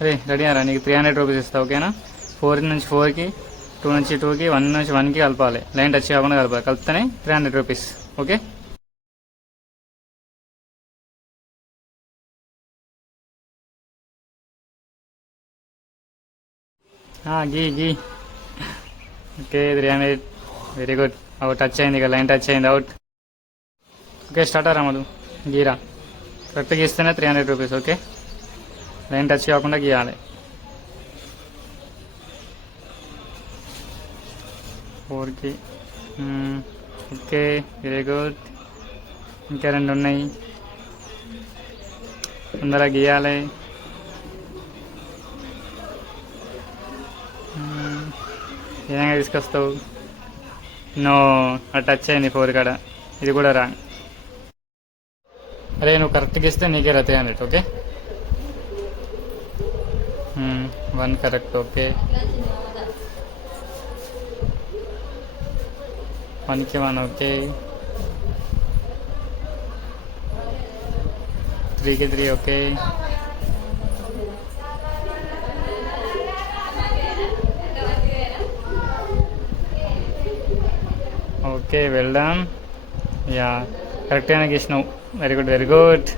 అరే రెడీ అరా, నీకు 300 రూపీస్ ఇస్తా, ఓకేనా? 4 నుంచి 4కి, 2 నుంచి 2కి, 1 నుంచి 1కి కలపాలి. లైన్ టచ్ కాకుండా కలపాలి. కలిపితేనే 300 రూపీస్. ఓకే. గీ గీ. Okay 300. Very good. Out touch అయింది, ఇక లైన్ టచ్ అయింది, అవుట్. ఓకే స్టార్ట్ రామదు. గీరా కరెక్ట్ గీస్తేనే 300 రూపీస్. ఓకే, లైన్ టచ్ కాకుండా గీయాలి. 4కి. Okay very good. ఇంకా 2 ఉన్నాయి, తొందరగా గీయాలి. ఏదైనా తీసుకొస్తావు? నో, అది టచ్ అయింది 4 కాడ. ఇది కూడా రాంగ్. అరే నువ్వు కరెక్ట్ గీస్తే నీకే 300. ఓకే. 1 కరెక్ట్. ఓకే, 1కి 1. ఓకే, 3కి 3. Okay, okay well done. Yeah, కరెక్ట్గానే గీసినావు. Very good, very good.